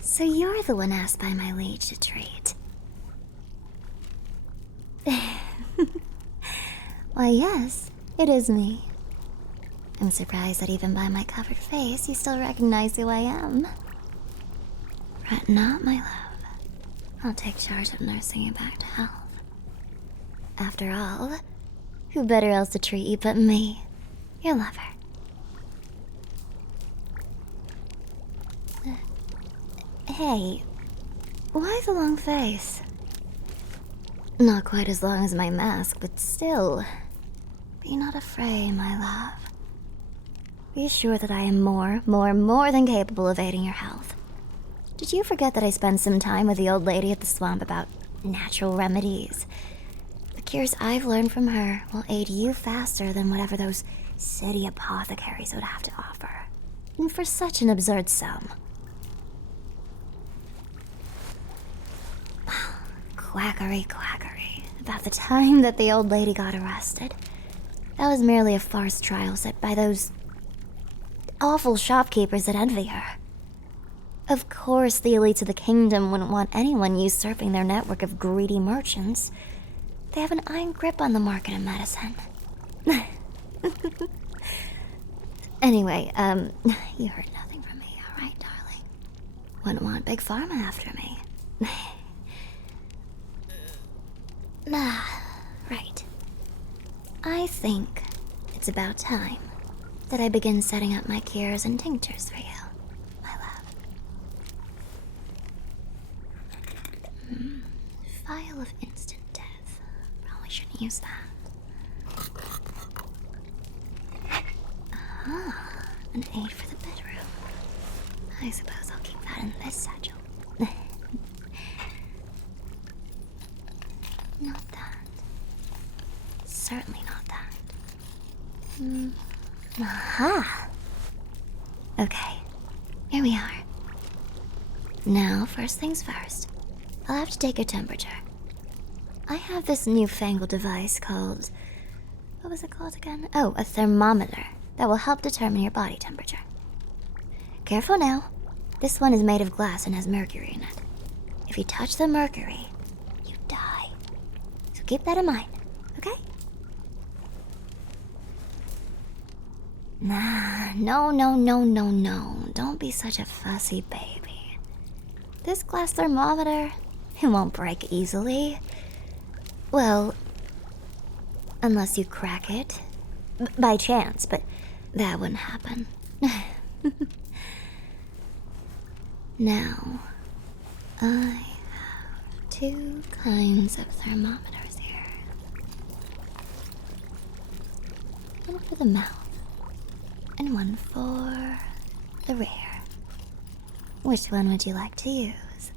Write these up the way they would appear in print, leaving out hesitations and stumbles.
So you're the one asked by my liege to treat. Why, yes, it is me. I'm surprised that even by my covered face, you still recognize who I am. Fret not, my love. I'll take charge of nursing you back to health. After all, who better else to treat you but me, your lover? Hey, why the long face? Not quite as long as my mask, but still. Be not afraid, my love. Be sure that I am more than capable of aiding your health. Did you forget that I spent some time with the old lady at the swamp about natural remedies? The cures I've learned from her will aid you faster than whatever those city apothecaries would have to offer. And for such an absurd sum. Quackery. About the time that the old lady got arrested. That was merely a farce trial set by those awful shopkeepers that envy her. Of course, the elites of the kingdom wouldn't want anyone usurping their network of greedy merchants. They have an iron grip on the market of medicine. Anyway, you heard nothing from me, all right, darling? Wouldn't want Big Pharma after me. Right. I think it's about time that I begin setting up my cures and tinctures for you, my love. Vial of instant death. Probably shouldn't use that. An aid for the bedroom. I suppose I'll keep that in this satchel. Not that. Certainly not that. Aha! Okay, here we are. Now, first things first. I'll have to take your temperature. I have this newfangled device called... What was it called again? Oh, a thermometer that will help determine your body temperature. Careful now. This one is made of glass and has mercury in it. If you touch the mercury, you die. So keep that in mind, okay? Nah, no. Don't be such a fussy baby. This glass thermometer, it won't break easily. Well, unless you crack it. By chance, but that wouldn't happen. Now, I have two kinds of thermometers here. One for the mouth, and one for the rear. Which one would you like to use?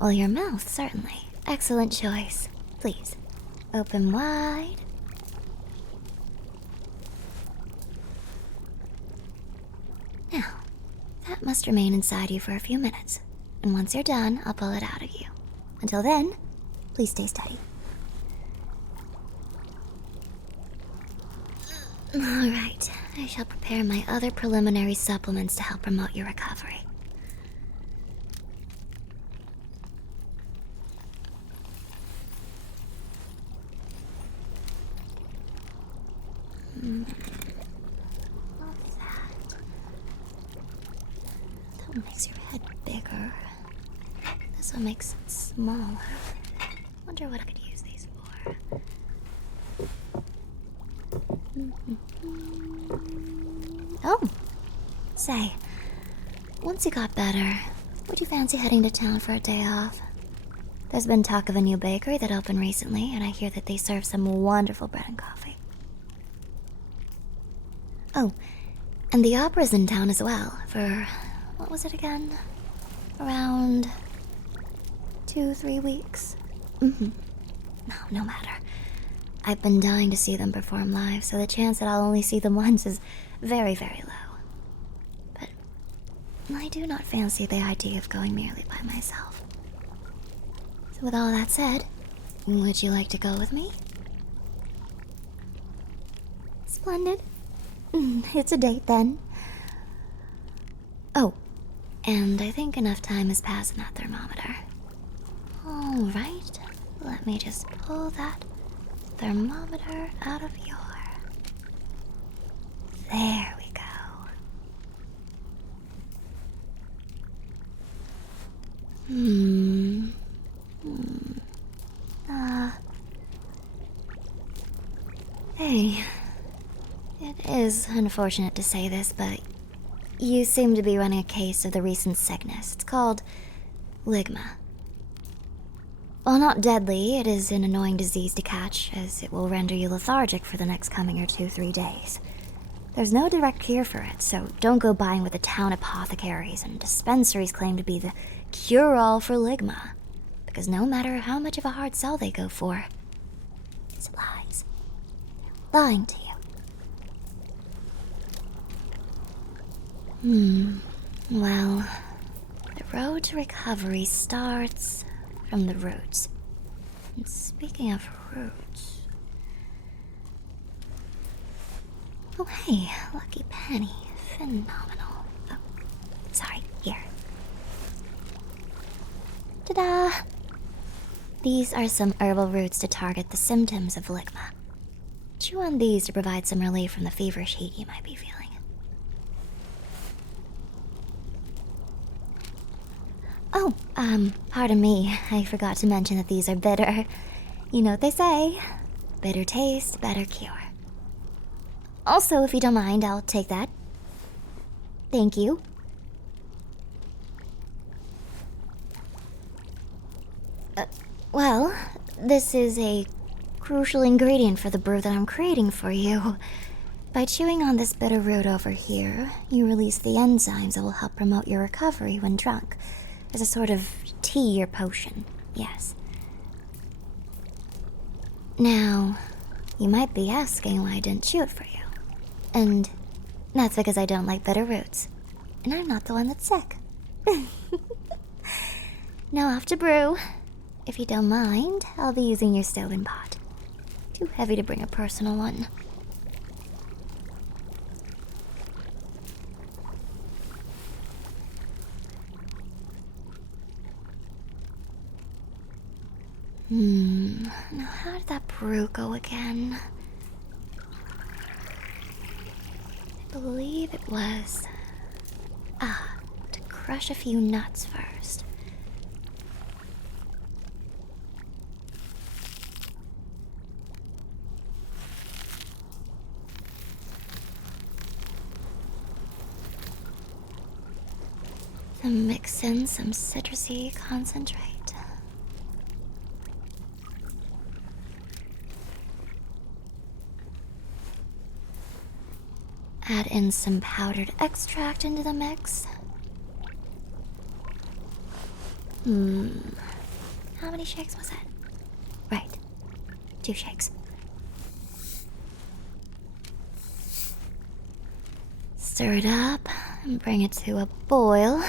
Well, your mouth, certainly. Excellent choice. Please, open wide. Now, that must remain inside you for a few minutes. And once you're done, I'll pull it out of you. Until then, please stay steady. Alright, I shall prepare my other preliminary supplements to help promote your recovery. What's that? That one makes your head bigger. This one makes it smaller. Wonder what I could use these for. Oh, say, once you got better, would you fancy heading to town for a day off? There's been talk of a new bakery that opened recently, and I hear that they serve some wonderful bread and coffee. Oh, And the opera's in town as well for, what was it again? Around 2-3 weeks. No matter. I've been dying to see them perform live, so the chance that I'll only see them once is very, very low. But I do not fancy the idea of going merely by myself. So with all that said, would you like to go with me? Splendid. It's a date then. Oh, and I think enough time has passed in that thermometer. Alright, let me just pull that thermometer out of your... There we go. Hey, it is unfortunate to say this, but you seem to be running a case of the recent sickness. It's called ligma. While not deadly, it is an annoying disease to catch, as it will render you lethargic for the next coming or 2-3 days. There's no direct cure for it, so don't go buying what the town apothecaries and dispensaries claim to be the cure-all for ligma, because no matter how much of a hard sell they go for, it's lies. They're lying to you. Well, the road to recovery starts from the roots. And speaking of roots... Oh hey, lucky penny. Phenomenal. Oh, sorry, here. Ta-da! These are some herbal roots to target the symptoms of ligma. Chew on these to provide some relief from the feverish heat you might be feeling. Oh, pardon me. I forgot to mention that these are bitter. You know what they say. Bitter taste, better cure. Also, if you don't mind, I'll take that. Thank you. Well, this is a crucial ingredient for the brew that I'm creating for you. By chewing on this bitter root over here, you release the enzymes that will help promote your recovery when drunk. As a sort of tea or potion, yes. Now, you might be asking why I didn't chew it for you. And that's because I don't like bitter roots. And I'm not the one that's sick. Now off to brew. If you don't mind, I'll be using your stove pot. Too heavy to bring a personal one. Now how did that brew go again? I believe it was... to crush a few nuts first. Then mix in some citrusy concentrate. Add in some powdered extract into the mix. How many shakes was it? Right, 2 shakes. Stir it up and bring it to a boil.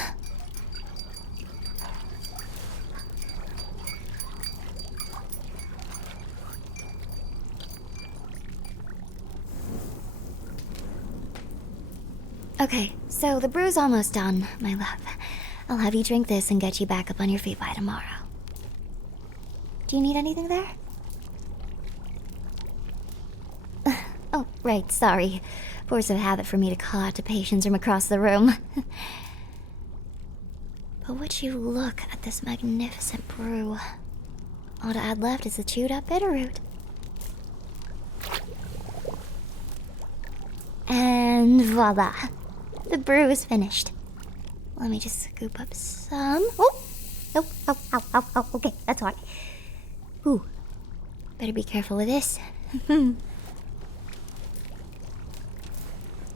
Okay, so the brew's almost done, my love. I'll have you drink this and get you back up on your feet by tomorrow. Do you need anything there? Oh, right, sorry. Force of habit for me to call out to patients from across the room. But would you look at this magnificent brew? All to add left is the chewed up bitter root. And voila! The brew is finished. Let me just scoop up some. Oh, okay, that's all right. Ooh, better be careful with this.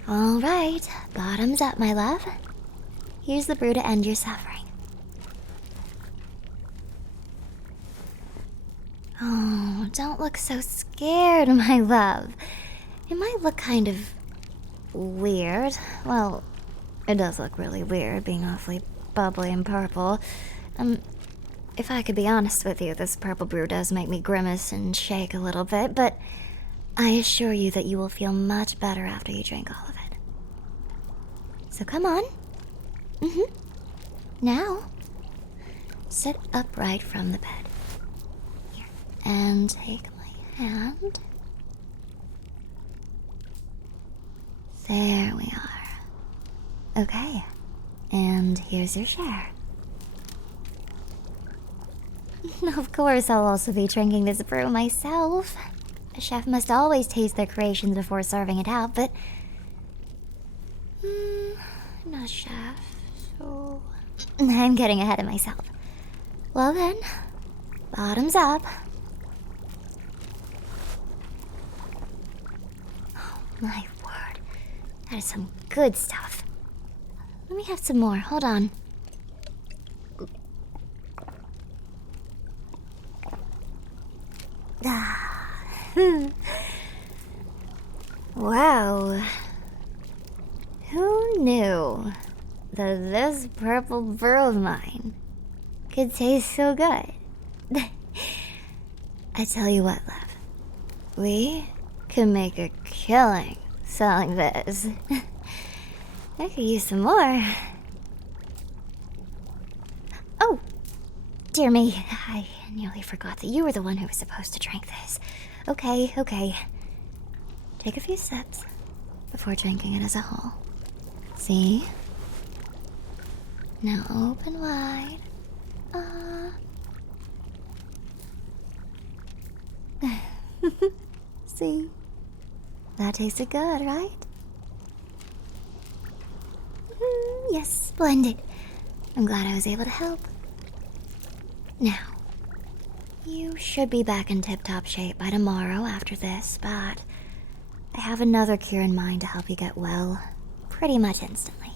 All right, bottoms up, my love. Here's the brew to end your suffering. Oh, don't look so scared, my love. It might look kind of weird. Well, it does look really weird being awfully bubbly and purple. If I could be honest with you, this purple brew does make me grimace and shake a little bit, but I assure you that you will feel much better after you drink all of it. So come on. Now, sit upright from the bed. Here, and take my hand. There we are. Okay, and here's your share. Of course, I'll also be drinking this brew myself. A chef must always taste their creations before serving it out, but I'm not a chef, so I'm getting ahead of myself. Well then, bottoms up. Oh, my word. That is some good stuff. Let me have some more. Hold on. Wow. Who knew that this purple brew of mine could taste so good? I tell you what, love. We can make a killing selling this. I could use some more. Oh, dear me. I nearly forgot that you were the one who was supposed to drink this. Okay. Take a few sips before drinking it as a whole. See? Now open wide. See? That tasted good, right? Yes, splendid. I'm glad I was able to help. Now, you should be back in tip-top shape by tomorrow after this, but I have another cure in mind to help you get well pretty much instantly.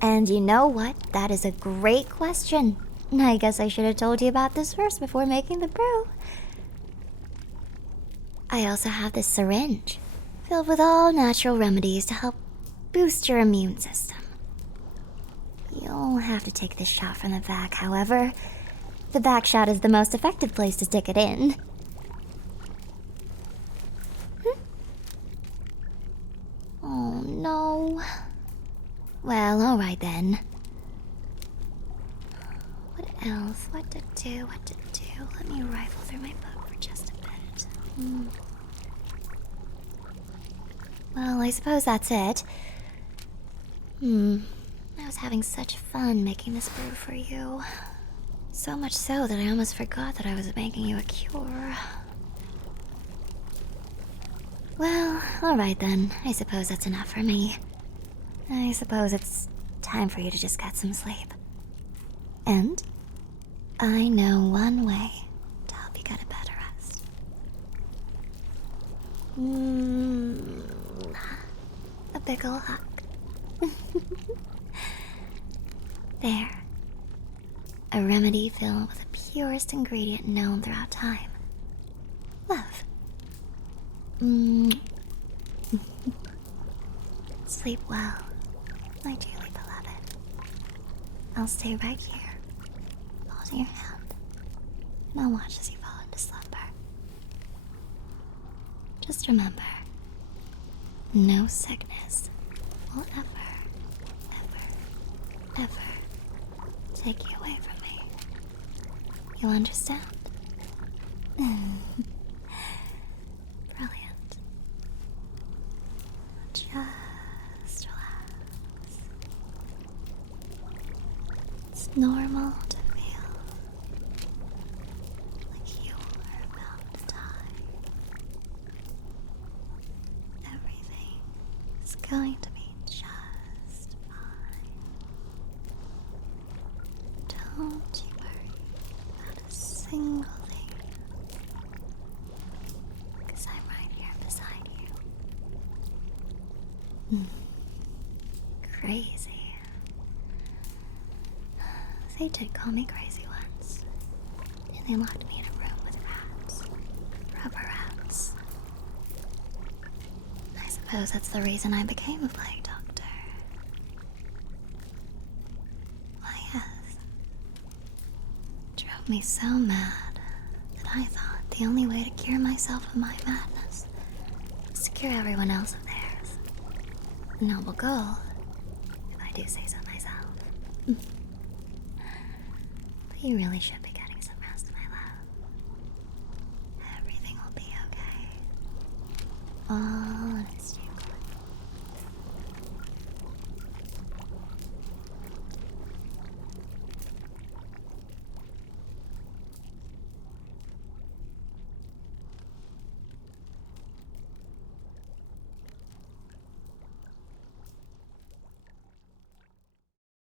And you know what? That is a great question. I guess I should have told you about this first before making the brew. I also have this syringe filled with all natural remedies to help boost your immune system. You'll have to take this shot from the back, however. The back shot is the most effective place to stick it in. Oh, no. Well, alright then. What else? What to do? Let me rifle through my book for just a bit. Well, I suppose that's it. I was having such fun making this brew for you. So much so that I almost forgot that I was making you a cure. Well, alright then. I suppose that's enough for me. I suppose it's time for you to just get some sleep. And I know one way to help you get a better rest. A big ol' hug. There. A remedy filled with the purest ingredient known throughout time. Love. Sleep well, my dearly beloved. I'll stay right here, holding your hand, and I'll watch as you fall into slumber. Just remember, no sickness will ever take you away from me. You understand? Brilliant. Just relax. It's normal to feel like you are about to die. Everything is going to be just fine. Don't you worry about a single thing, because I'm right here beside you. Crazy. They did call me crazy once. And they locked me in a room with rats. Rubber rats. I suppose that's the reason I became a plague doctor. Why, yes. Drove me so mad that I thought the only way to cure myself of my madness was to cure everyone else of theirs. A noble goal, if I do say so myself. But you really should be getting some rest, my love. Everything will be okay. All in its